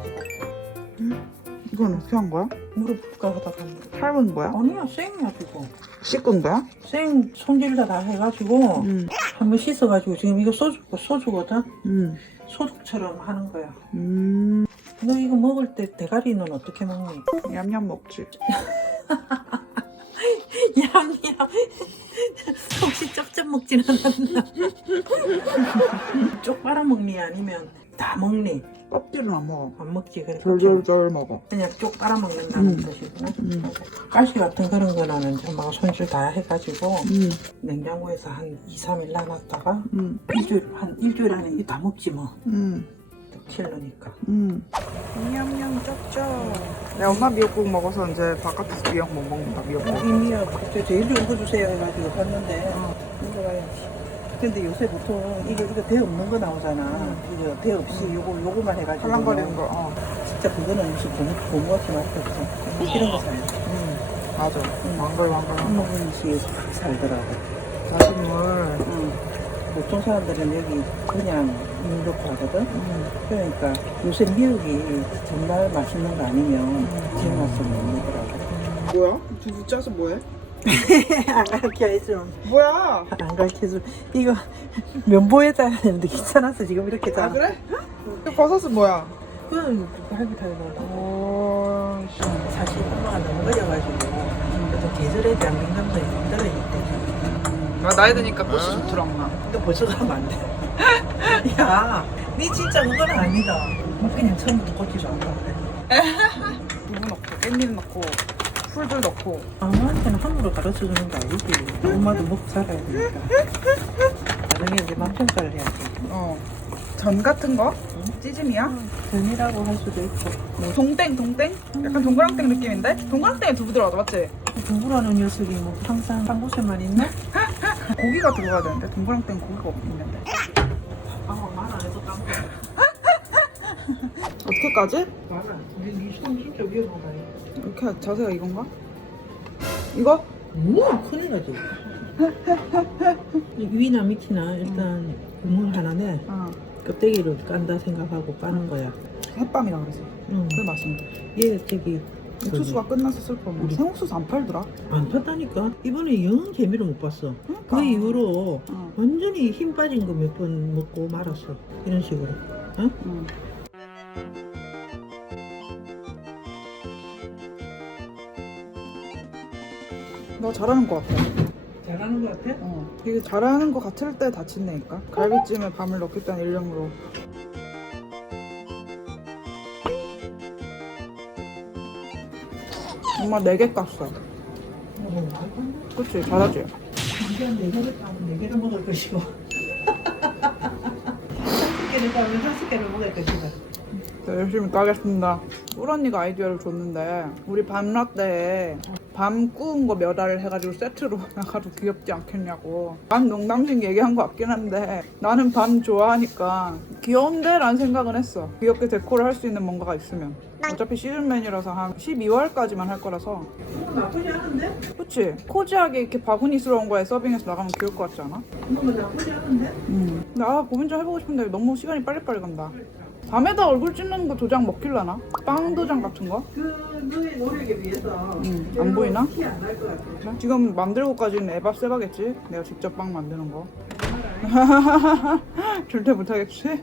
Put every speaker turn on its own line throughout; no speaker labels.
이건 어떻게 한 거야?
물을 붓까 하다가
삶은 거야?
아니야 생이야 지금.
씻은 거야?
생 손질다 다 해가지고 한번 씻어가지고 지금 이거 소주거든. 소주처럼 하는 거야. 너 이거 먹을 때 대가리는 어떻게 먹니?
냠냠 먹지.
얌얌. 혹시 쩝쩝 먹진 않았나? 쪽 빨아먹니 아니면 다 먹니?
껍질은 안 먹어.
안 먹지. 그래.
절절절 먹어.
그냥 쪽 빨아먹는다는 뜻이구나. 가시 같은 그런 거는 엄마가 손질 다 해가지고 냉장고에서 한 2, 3일 놔놨다가 일주일 안에 이거 다 먹지 뭐. 킬러니까.
냠냠 쩝쩝. 내 엄마 미역국 먹어서 이제 바깥에서 미역 못 먹는다. 미역국.
이미야 그때 제일 좋은 거 주세요 해가지고 봤는데 먹어봐야지. 근데 요새 보통 이거 대 없는 거 나오잖아. 이거 대 없이 요거만 해가지고
팔랑거리는 거.
진짜 그거는 무슨 고무같이 맛이 없어. 이런 거 사야지.
맞아. 왕글왕글.
한 모금씩 확 살더라고.
자식물.
보통 사람들은 여기 그냥 물 넣고 하거든. 그러니까 요새 미역이 정말 맛있는 거 아니면 제 맛을 못 먹더라고.
뭐야? 두부 짜서 뭐해?
안 가르쳐야죠.
뭐야?
안 가르쳐줘. 이거 면보에다 하는데 귀찮아서 지금 이렇게 다.
아 그래? 그 버섯은 뭐야?
그건 하기 달라.
오,
사실 엄마가 너무 어려가지고 또 계절에 대한 민감도에 힘들어 있대.
아, 나이 드니까 꽃이 좋더라구나.
또 벌써 가면 안 돼. 야, 니 진짜 그건 아니다. 그냥 처음부터 꽂기 좋아한다 그래.
두부 넣고 깻잎 넣고 풀들 넣고.
엄마한테는 함부로 가르쳐주는 거 아니지. 엄마도 먹고 살아야 되니까. 나중에 이제 맛평가를 해야지.
전 같은 거? 찌짐이야?
전이라고 할 수도 있고.
뭐 동땡? 약간 동그랑땡 느낌인데? 동그랑땡에 두부 들어가죠, 맞지?
두부라는 녀석이 뭐 항상 한 곳에만 있나?
고기가 들어가야 되는데 동그랑땡 고기가 있는데.
말 안 해서 까먹어.
어떻게까지?
말 안. 니손 진짜 위험하다.
이렇게 자세가 이건가? 이거?
큰일 나지. 위나 밑이나 일단 국물 하나는 껍데기를 깐다 생각하고 까는 거야.
햇밤이라 그래서. 그게 맛있는데.
얘 저기
옥수수가 끝나서 슬퍼. 생옥수수 안 팔더라.
안 팠다니까. 이번에 영 재미를 못 봤어.
그러니까.
그 이후로 완전히 힘 빠진 거 몇 번 먹고 말았어. 이런 식으로. 어?
너 잘하는 거 같아.
잘하는 거 같아?
이게 잘하는 거 같을 때 다친다니까. 갈비찜에 밤을 넣겠다는 일념으로. 엄마 4개 깠어. 그치? 잘하지?
이제 4개를 따면 4개를 먹을 것이고 5개를 따면 5개를 먹을 것이다.
네, 열심히 까겠습니다. 꿀 언니가 아이디어를 줬는데 우리 밤 라떼에 밤 구운 거 몇 알 해가지고 세트로 나가도 귀엽지 않겠냐고. 난 농담식 얘기한 거 같긴 한데 나는 밤 좋아하니까 귀여운데? 라는 생각은 했어. 귀엽게 데코를 할 수 있는 뭔가가 있으면. 어차피 시즌 메뉴라서 한 12월까지만 할 거라서.
나쁘지 않은데?
그치? 코지하게 이렇게 바구니스러운 거에 서빙해서 나가면 귀여울 것 같지 않아?
나쁘지 않은데?
나 고민 좀 해보고 싶은데 너무 시간이 빨리빨리 간다. 밤에다 얼굴 찍는 거 도장 먹힐라나? 빵 도장 같은 거?
너의 노력에 비해서
안 보이나?
티 안 날 것 같아.
그래? 지금 만들고까지는 에밥 세바겠지? 내가 직접 빵 만드는 거. 절대 못하겠지?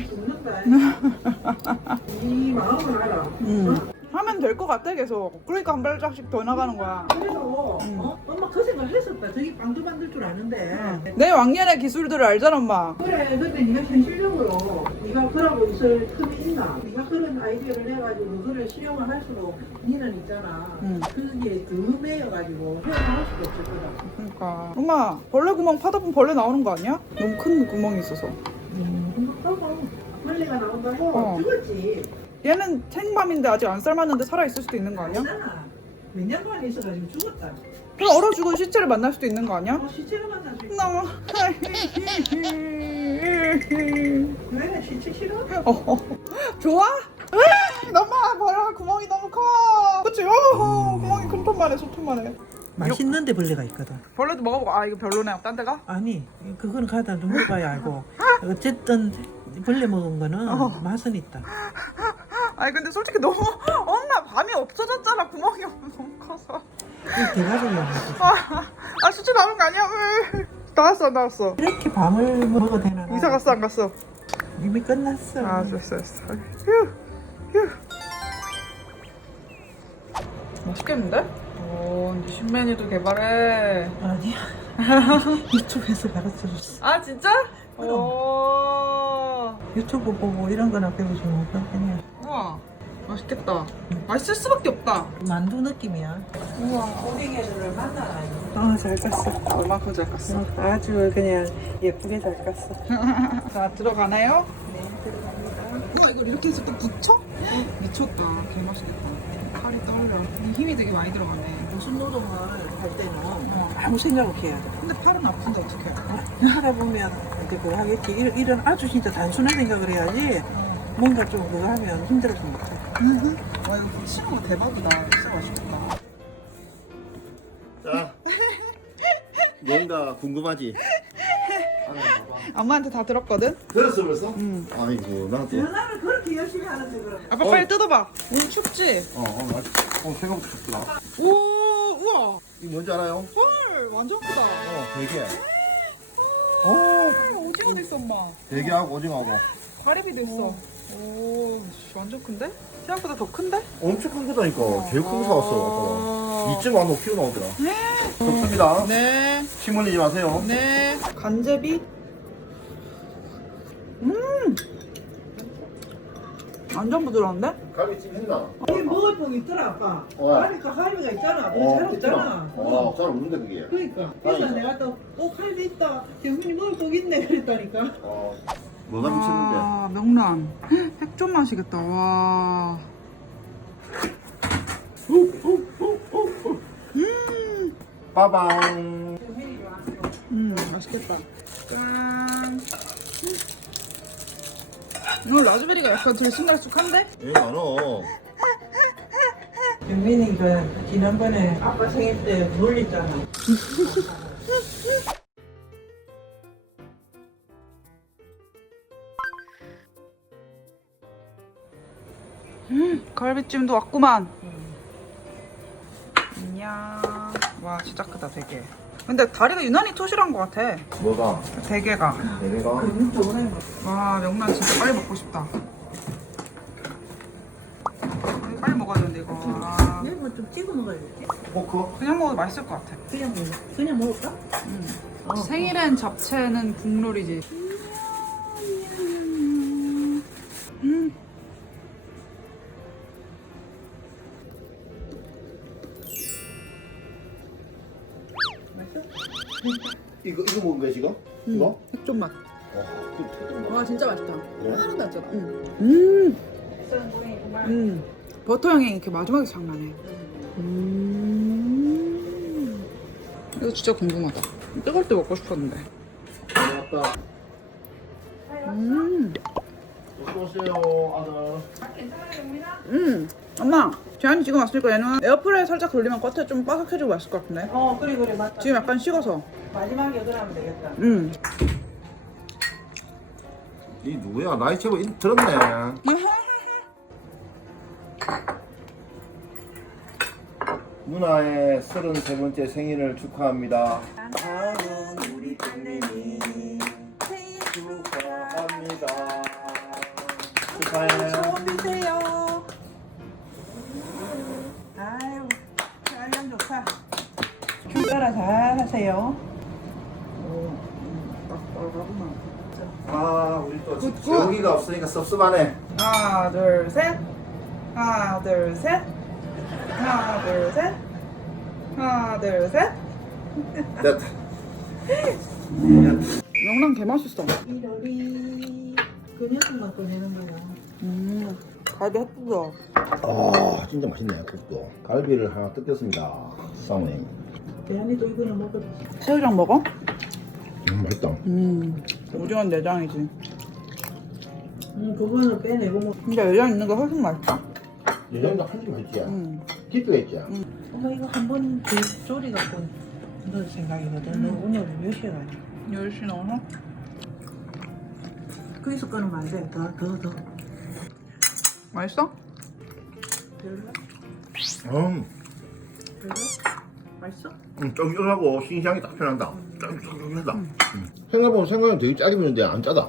죽는다. 이 마음은 알아.
하면 될 것 같아 계속. 그러니까 한 발짝씩 더 나가는 거야.
그래도 엄마 그 생각 했었다. 저기 빵도 만들 줄 아는데.
내 왕년의 기술들을 알잖아 엄마.
그래, 근데 네가 현실적으로 네가 그러고 있을 틈이 있나? 네가 그런 아이디어를 내가지고 그거를 실용을 할수록 니는 있잖아. 그게 듬해여가지고 헤어나올 수도 없을 거다.
그러니까 엄마 벌레 구멍 파다 보면 벌레 나오는 거 아니야? 너무 큰 구멍이 있어서.
그러고 벌레가 나온다고 죽었지.
얘는 생밤인데 아직 안 삶았는데 살아있을 수도 있는 거 아니야?
아니잖아. 몇 년 만에 있어가지고 죽었다.
그럼 얼어 죽은 시체를 만날 수도 있는 거 아니야?
시체를 만날 수 있어.
나
그래, 시체 싫어?
좋아? 너무 봐라 구멍이 너무 커. 그치? 구멍이 큰 톤만 해 소톤만 해.
맛있는데 벌레가 있거든.
벌레도 먹어보고 아 이거 별로네 딴 데가?
아니, 그건 가다 먹어봐야 알고. 어쨌든 벌레 먹은 거는 맛은 있다.
아니 근데 솔직히 너무 엄마 밤이 없어졌잖아. 구멍이 너무 커서.
대가족이야.
아 수치 나온 거 아니야? 나왔어.
이렇게 밤을 먹어도 되나?
이사 갔어 안 갔어?
이미 끝났어.
아 됐어. 휴. 맛있겠는데? 오 이제 신메뉴도 개발해.
아니야. 이쪽에서 가르쳐줬어.
아 진짜? 오.
유튜브 보고 이런 거나 배워주면 그냥
우와 맛있겠다. 맛있을 수밖에 없다.
만두 느낌이야.
우와.
고딩애들을 만나라. 잘 깠어.
얼마큼 잘 깠어?
아주 그냥 예쁘게 잘 깠어.
자 들어가나요?
네, 들어갑니다.
우와 이걸 이렇게 해서 또 붙여? 미쳤다. 개 맛있겠다. 칼이 떠올라. 힘이 되게 많이 들어가네.
무슨 노동을 할 때는 아무 생각 없이 해야 돼.
근데 팔은 아픈데 어떡해?
하다 보면 이제 그거 하겠지. 이런 아주 진짜 단순한 생각을 해야지. 뭔가 좀 그거 하면 힘들어서 못해.
와 이거 붙이는 거 대박이다. 진짜 맛있겠다.
자, 뭔가 궁금하지?
엄마한테 다 들었거든?
들었어 벌써? 아이고 나도.
전화를 그렇게 열심히 하는데 그럼.
아빠 빨리 뜯어봐. 오늘 춥지?
생각보다 좋더라.
오 우와.
이거 뭔지 알아요?
헐 완전 크다.
대게.
오징어도 있어 엄마.
대게하고 오징어하고.
가리비도 있어. 오 완전 큰데? 생각보다 더 큰데?
엄청 큰 거다니까. 제일 큰 거 사왔어. 2.5kg 나오더라. 좋습니다.
네.
침 흘리지 마세요.
네. 간제비. 완전 부드러운데?
갈비찜 했나?
아니 먹을 거 있더라 아빠. 갈비가 있잖아. 잘 없잖아.
잘 없는데 그게.
그러니까. 그래서 내가 또 갈비 있다. 재훈이 먹을 거 있네 그랬다니까.
뭐가 미쳤는데?
아, 명란. 핵좀 마시겠다. 와.
빠방.
맛있겠다. 짠. 이거 라즈베리가 약간 들쑥날쑥한데?
여기 많어.
경민이가 지난번에 아빠 생일 때 놀렸잖아.
갈비찜도 왔구만. 안녕. 와 진짜 크다 되게. 근데 다리가 유난히 토실한 것 같아.
뭐가?
대게가.
내가?
와 명란 진짜 빨리 먹고 싶다. 빨리 먹어야 되는데 이거. 아,
이거 좀 찍어 먹어야지.
포크?
그냥 먹어도 맛있을 것 같아.
그냥 먹을까?
생일엔 잡채는 국룰이지.
이거 먹은 거야 지금? 이거?
핵좀 맛. 와 진짜 맛있다.
네?
하나도 안 짜다. 버터 향이 이렇게 마지막에 장나네. 이거 진짜 궁금하다. 뜨거울 때 먹고 싶었는데.
왔다. 어서 오세요 아들.
엄마, 재한이 지금 왔으니까 얘는 에어프라이어 살짝 돌리면 겉에 좀 바삭해지고 맛있을 것 같은데?
그래 맞다.
지금 약간 식어서.
마지막에 여덟 하면 되겠다.
이 누구야? 나이 제법 들었네. 누나의 33번째 생일을 축하합니다.
다음 우리 딸내미 생일
축하합니다. 축하해.
소원 비세요. 아유, 촬영 좋다. 출가라 잘 하세요.
아, 우리 또 재욱이가 없으니까 섭섭하네.
하나, 둘, 셋. 하나, 둘, 셋. 하나, 둘, 셋. 하나, 둘, 셋.
됐다.
명란 개 맛있어.
이러리 그 녀석만 꺼내는 거야.
갈비 햇부져.
아, 진짜 맛있네. 국도. 갈비를 하나 뜯겼습니다. 사모님.
대한이도 이거는 먹어.
새우장 먹어?
맛있다.
오징어는 내장이지.
그거는 빼내고 먹.
근데 내장 있는 거 훨씬 맛있다.
예전에 한입 했지. 깊이가 있지.
엄마 이거 한번 조리 갖고 넣을 생각이거든. 너 오늘 몇 시에 가냐?
10시 넘어서?
거기서 끊으면 안 돼. 더.
맛있어?
맛있어?
쫀쫀하고 신香딱 편한다. 쫀쫀하다. 생각보다 생각은 되게 짜게 매운데 안 짜다.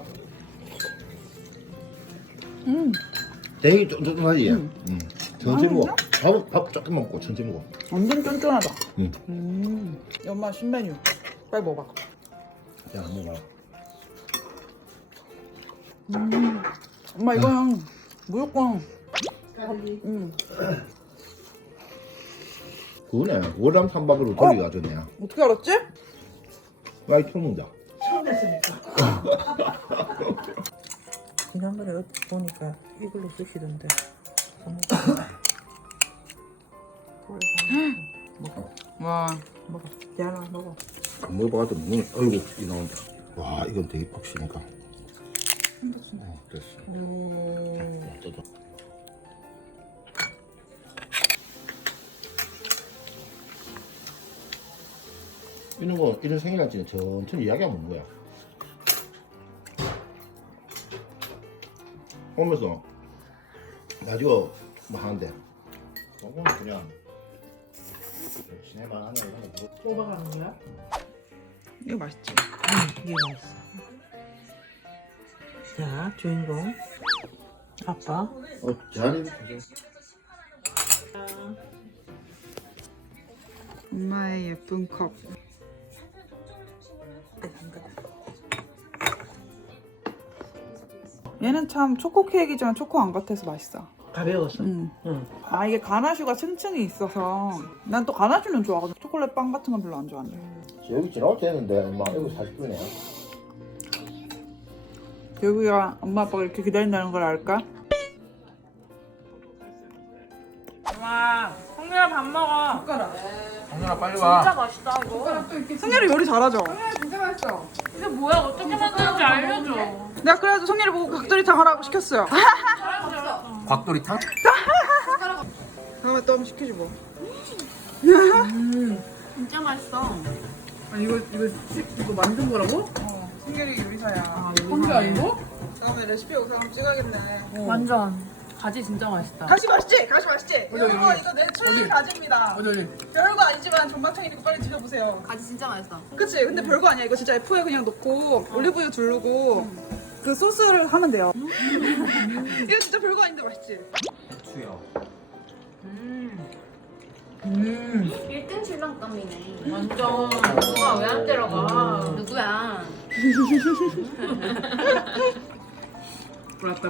되게 쫀쫀하지. 천천히 먹어. 밥 조금 먹고 천천히 먹어.
완전 쫀쫀하다.
응.
엄마 신메뉴. 빨리 먹어봐.
야, 먹어봐.
엄마 이거는 무조건.
그거네. 월남 삼밥으로 돌리가 좋네.
어떻게 알았지?
많이 쳐먹는다.
처음 했으니까. 지난번에 어디 보니까 이걸로 쓰시던데.
와.
먹어. 야나 먹어.
먹어봐도 눈이 어이구 이 나온다. 와 이건 되게 푹시니까. 됐어. 뜯어. 이런 거 이런 생일날짜는 천천히 이야기하면 먹는 거야. 오면서 가지고 뭐 하는데. 저건 그냥 지내만 하네 이런 거.
뽑아가는 거야?
이거 맛있지?
이게 맛있어. 자, 주인공. 아빠.
잘해.
엄마의 예쁜 컵. 얘는 참 초코 케이크지만 초코 안 같아서 맛있어.
가벼웠어.
응.
응.
아 이게 가나슈가 층층이 있어서 난 또 가나슈는 좋아하거든. 초콜릿 빵 같은 건 별로 안 좋아하는데.
여기 지나올 때 했는데 엄마 이거 40분이야.
여기가 엄마 아빠가 이렇게 기다린다는 걸 알까?
엄마, 성렬아 밥 먹어.
정연아 빨리 와.
진짜 맛있다 이거.
성렬이 요리 잘하죠?
이게 뭐야? 어떻게 만드는지 알려줘.
내가 그래도 성렬이 보고 각도리탕 하라고 시켰어요.
곽도리탕?
다음에 또 한번 시키지 뭐.
진짜 맛있어.
아니 이거 만든 거라고?
성렬이 요리사야.
혼자 아니고?
다음에 레시피 영상 한번 찍어야겠네.
완전. 가지 진짜 맛있다.
가시 맛있지? 가시 맛있지? 이거 내 최애 가지입니다.
어디?
별거 아니지만 전마탱이니까 빨리 드셔보세요.
가지 진짜 맛있어.
그치? 근데 별거 아니야. 이거 진짜 F에 그냥 넣고 올리브유 두르고 그 소스를 하면 돼요. 이거 진짜 별거 아닌데 맛있지?
1등 신랑감이네.
완전. 누가 왜 안 데려가?
누구야?
불았다.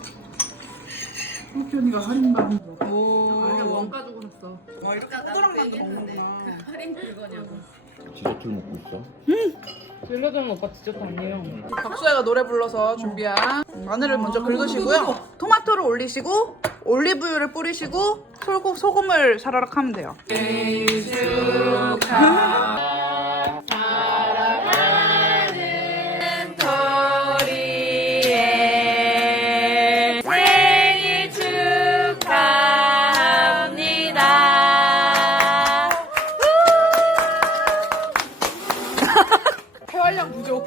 호편이가 할인방.
오.
아니야 원가 주고 샀어.
와 이렇게 꼬들랑만 먹는구나.
할인 그거냐고.
디저트를 먹고 있어?
빌려주는 오빠 디저트 아니에요.
박수혜가 노래 불러서 준비한 마늘을 먼저 긁으시고요. 토마토를 올리시고 올리브유를 뿌리시고 소금을 사라락 하면 돼요. 폐활량 부족.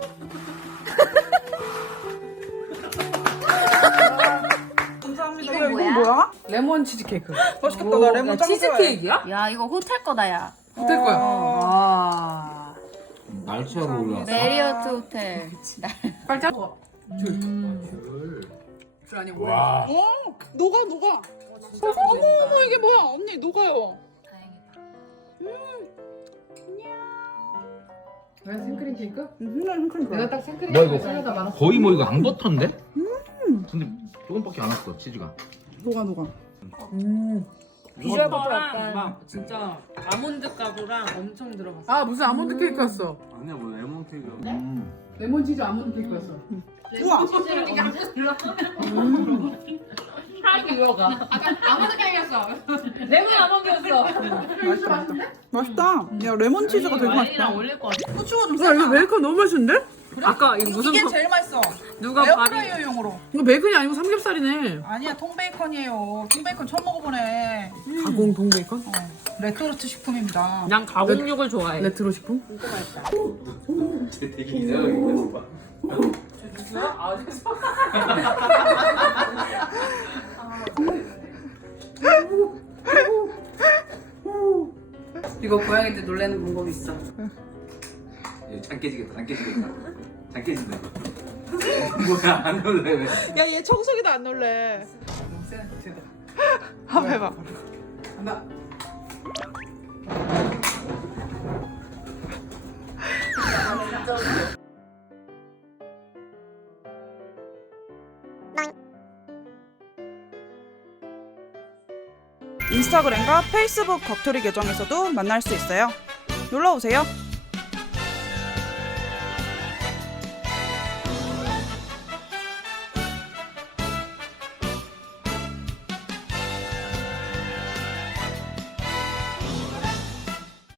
감사합니다.
이거
이건 뭐야?
레몬 치즈케이크.
맛있겠다. 나 레몬 짱 좋아해.
치즈케이크야?
야 이거 호텔 거다 야.
어떨 거야?
와.
날치알로 올라왔어.
메리어트 호텔.
빨리 짜.
줄 아니
와.
녹아. 어머 이게 뭐야? 언니 녹아요.
왜 생크림 케이크?
생크림
내가 딱 생크림
뭐 이거?
케이크 사려다 말았어.
거의 뭐 이거 안 버터인데? 근데 조금밖에 안 왔어 치즈가.
녹아.
비주얼부터 약간 막 진짜 아몬드 가루랑 엄청 들어갔어.
아 무슨 아몬드 케이크였어?
아니야 뭐 레몬 케이크.
레몬 치즈 아몬드 케이크였어.
우와.
하기 위어가. 아몬드 케이크였어. 레몬 아몬드였어.
맛있다. 야 레몬 치즈가 되게 맛있다.
와인이랑 어울릴 것 같아.
후추가 좀
야
세다.
이거 베이컨 너무 맛있는데?
아까 이거 무슨
이게 제일 맛있어.
누가
에어프라이어용으로.
이거 베이컨이 아니고 삼겹살이네.
아니야 통베이컨이에요. 통베이컨 처음 먹어보네.
가공 동베이컨?
레토르트 식품입니다.
난 가공육을 좋아해.
레트로 식품?
되게 이상하게 계속 봐.
이거 고양이들 놀래는 방법이 있어.
장 깨지겠다. 장 깨지겠다. 장 깨진다. 뭐야 안 놀래 왜?
야, 얘 청소기도 안 놀래.
너무 센스티다.
한번 해봐.
간다.
인스타그램과 페이스북 겉토리 계정에서도 만날 수 있어요. 놀러오세요.